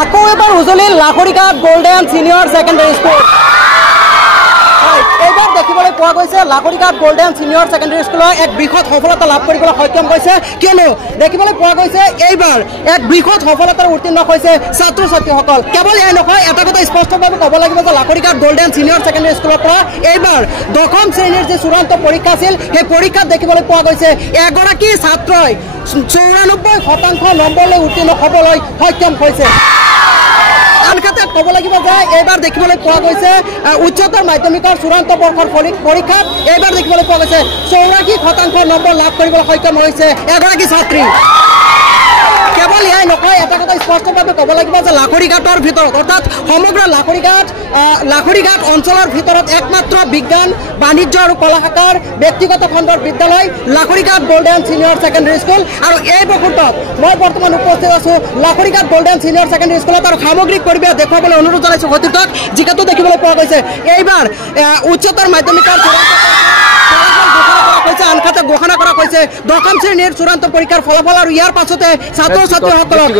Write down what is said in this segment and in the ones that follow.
আকৌ এবাৰ উজলিল লাখৰিঘাট golden senior secondary school. এইবাৰ দেখিবলৈ পোৱা গৈছে লাখৰিঘাট গোল্ডেন সিনিয়ৰ সেকেন্ডাৰী স্কুলৰ এক বৃহৎ সফলতা লাভ কৰিবলৈ সক্ষম হৈছে, কিয়নো দেখিবলৈ পোৱা গৈছে এইবাৰ এক বৃহৎ সফলতাৰ উত্তীৰ্ণ হৈছে ছাত্ৰ ছাত্ৰীসকল। কেৱল এয়াই নহয়, এটা কথা স্পষ্টভাৱে ক'ব লাগিব যে লাখৰিঘাট গোল্ডেন সিনিয়ৰ সেকেন্ডাৰী স্কুলৰ পৰা এইবাৰ 10ম শ্ৰেণীৰ যি চূড়ান্ত পৰীক্ষা আছিল, সেই পৰীক্ষাত দেখিবলৈ পোৱা গৈছে এগৰাকী ছাত্ৰই 94% নম্বৰলৈ উত্তীৰ্ণ হ'বলৈ সক্ষম হৈছে। আনহাতে ক'ব লাগিব যে এইবাৰ দেখিবলৈ পোৱা গৈছে উচ্চতৰ মাধ্যমিকৰ চূড়ান্ত বৰ্ষৰ পৰীক্ষাত এইবাৰ দেখিবলৈ পোৱা গৈছে 84% নম্বৰ লাভ কৰিবলৈ সক্ষম হৈছে এগৰাকী ছাত্ৰী। কেৱল এয়াই নহয়, এটা কথা স্পষ্টভাৱে ক'ব লাগিব যে লাখৰিঘাটৰ ভিতৰত অৰ্থাৎ সমগ্ৰ লাখৰিঘাট অঞ্চলৰ ভিতৰত একমাত্ৰ বিজ্ঞান বাণিজ্য আৰু কলা শাখাৰ ব্যক্তিগত খণ্ডৰ বিদ্যালয় লাখৰিঘাট গোল্ডেন সিনিয়ৰ সেকেন্ডাৰী স্কুল। আৰু এই মুহূৰ্তত মই বৰ্তমান উপস্থিত আছোঁ লাখৰিঘাট গোল্ডেন সিনিয়ৰ সেকেন্ডাৰী স্কুলত আৰু সামগ্ৰিক পৰিৱেশ দেখুৱাবলৈ অনুৰোধ জনাইছোঁ সতীৰ্থক। যিহেতু দেখিবলৈ পোৱা গৈছে এইবাৰ উচ্চতৰ মাধ্যমিকৰ আনহাতে ঘোষণা কৰা হৈছে 10ম শ্ৰেণীৰ চূড়ান্ত পৰীক্ষাৰ ফলাফল, আৰু ইয়াৰ পাছতে ছাত্ৰ ছাত্ৰীসকলক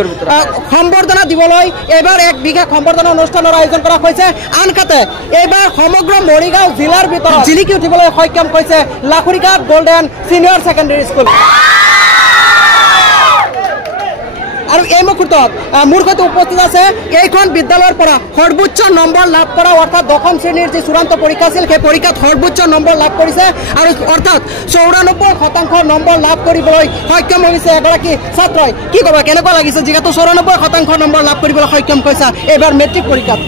সম্বৰ্ধনা দিবলৈ এইবাৰ এক বিশেষ সম্বৰ্ধনা অনুষ্ঠানৰ আয়োজন কৰা হৈছে। আনহাতে এইবাৰ সমগ্ৰ মৰিগাঁও জিলাৰ ভিতৰত জিলিকি উঠিবলৈ সক্ষম হৈছে লাখৰিঘাট গোল্ডেন সিনিয়ৰ সেকেন্ডাৰী স্কুল। আৰু এই মুহূৰ্তত মোৰ সৈতে উপস্থিত আছে এইখন বিদ্যালয়ৰ পৰা সৰ্বোচ্চ নম্বৰ লাভ কৰা অৰ্থাৎ 10ম শ্ৰেণীৰ যি চূড়ান্ত পৰীক্ষা আছিল, সেই পৰীক্ষাত সৰ্বোচ্চ নম্বৰ লাভ কৰিছে আৰু অৰ্থাৎ 94% নম্বৰ লাভ কৰিবলৈ সক্ষম হৈছে এগৰাকী ছাত্ৰই। কি ক'বা, কেনেকুৱা লাগিছে যিহেতু 94% নম্বৰ লাভ কৰিবলৈ সক্ষম হৈছে এইবাৰ মেট্ৰিক পৰীক্ষাত,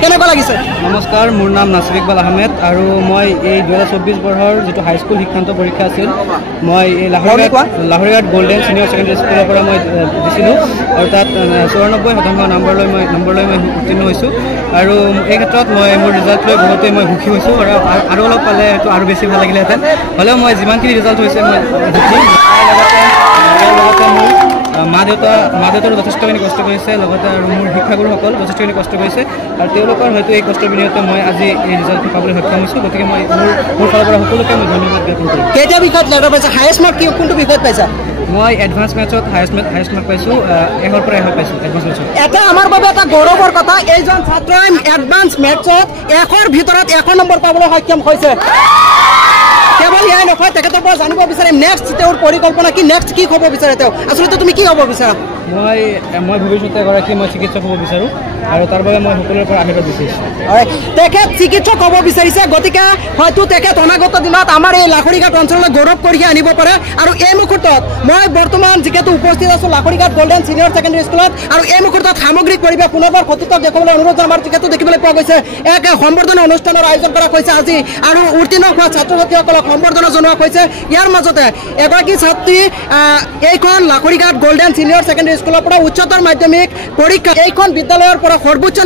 কেনেকুৱা লাগিছে? নমস্কাৰ, মোৰ নাম নাছিৰ ইকবাল আহমেদ আৰু মই এই 2024 বৰ্ষৰ যিটো হাইস্কুল শিক্ষান্ত পৰীক্ষা আছিল, মই এই লাহৰিঘাট গোল্ডেন সিনিয়ৰ সেকেন্ডাৰী স্কুলৰ পৰা মই দিছিলোঁ আৰু তাত 94% নম্বৰলৈ মই উত্তীৰ্ণ হৈছোঁ। আৰু এই ক্ষেত্ৰত মই মোৰ ৰিজাল্ট লৈ বহুতেই মই সুখী হৈছোঁ আৰু অলপ পালে হয়তো আৰু বেছি ভাল লাগিলেহেঁতেন। হ'লেও মই যিমানখিনি ৰিজাল্ট হৈছে মই সুখী। লগতে মোৰ মা দেউতাৰো যথেষ্টখিনি কষ্ট কৰিছে, লগতে আৰু মোৰ শিক্ষাগুৰুসকল যথেষ্টখিনি কষ্ট কৰিছে আৰু তেওঁলোকৰ হয়তো এই কষ্টৰ বিনিময়তে মই আজি এই ৰিজাল্টটো পাবলৈ সক্ষম হৈছোঁ। গতিকে মই মোৰ ফালৰ পৰা সকলোকে মই ধন্যবাদ জ্ঞাপন কৰিছোঁ। কেইটা বিষয়ত লেটাৰ পাইছা? হায়েষ্ট মাৰ্ক কোনটো বিষয়ত পাইছা? মই এডভান্স মেথছত হায়েষ্ট মাৰ্ক পাইছোঁ, 100ৰ পৰা 100 পাইছোঁ এডভান্স মেথছত। এটা আমাৰ বাবে এটা গৌৰৱৰ কথা, এইজন ছাত্ৰই এডভান্স মেথছত 100ৰ ভিতৰত 100 নম্বৰ পাবলৈ সক্ষম হৈছে। কেৱল এয়াই নহয়, তেখেতৰ পৰা জানিব বিচাৰিম নেক্সট তেওঁৰ পৰিকল্পনা কি, নেক্সট কি হ'ব বিচাৰে তেওঁ, আচলতে তুমি কি হ'ব বিচাৰা? মই ভৱিষ্যতে এগৰাকী মই চিকিৎসক হ'ব বিচাৰোঁ আৰু তাৰ বাবে মই সকলোৰে পৰা আশীৰ্বাদ বিচাৰিছোঁ। তেখেত চিকিৎসক হ'ব বিচাৰিছে, গতিকে হয়তো তেখেত অনাগত দিনত আমাৰ এই লাখৰিঘাট অঞ্চললৈ গৌৰৱ কঢ়িয়াই আনিব পাৰে। আৰু এই মুহূৰ্তত মই বৰ্তমান যিহেতু উপস্থিত আছোঁ লাখৰিঘাট গোল্ডেন সিনিয়ৰ সেকেন্ডাৰী স্কুলত, আৰু এই মুহূৰ্তত সামগ্ৰিক পৰিৱেশ পুনৰবাৰ সতীৰ্থক দেখুৱাবলৈ অনুৰোধ আমাৰ যিহেতু দেখিবলৈ পোৱা গৈছে এক সম্বৰ্ধনা অনুষ্ঠানৰ আয়োজন কৰা হৈছে আজি, আৰু উত্তীৰ্ণ হোৱা ছাত্ৰ ছাত্ৰীসকলক সম্বৰ্ধনা জনোৱা হৈছে। ইয়াৰ মাজতে এগৰাকী ছাত্ৰী এইখন লাখৰিঘাট গোল্ডেন সিনিয়ৰ সেকেন্ডাৰী স্কুলৰ পৰা উচ্চতৰ মাধ্যমিক পৰীক্ষা এইখন বিদ্যালয়ৰ পৰা সৰ্বোচ্চ